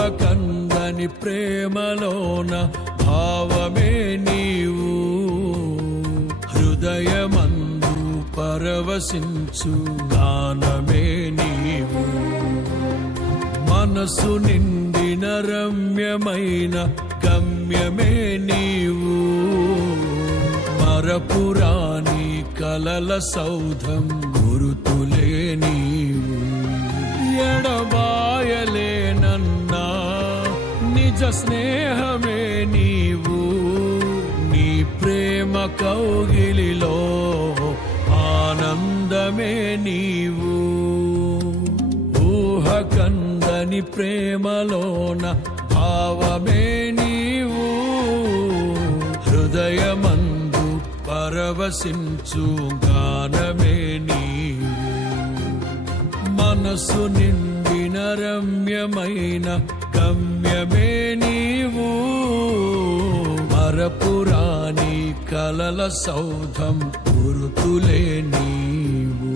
ఊహకందని ప్రేమలోన భావమే నీవు, హృదయమందు పరవశించు గానమే నీవు. మనసు నిండిన రమ్యమైన గమ్యమే నీవు, మరపురాని కలల సౌధం గురుతులే నీవు. ఎడబాయలేనన్నా నిజ స్నేహమే నీవు, నీ ప్రేమ కౌగిలిలో ఆనందమే నీవు. ఊహకందని ప్రేమలోన భావమే నీవు, హృదయమందు పరవశించు గానమే నీవు. మనసు నిండిన రమ్యమైన గమ్యమే నీవు, మరపురాని కలల సౌధం గురుతులే నీవు.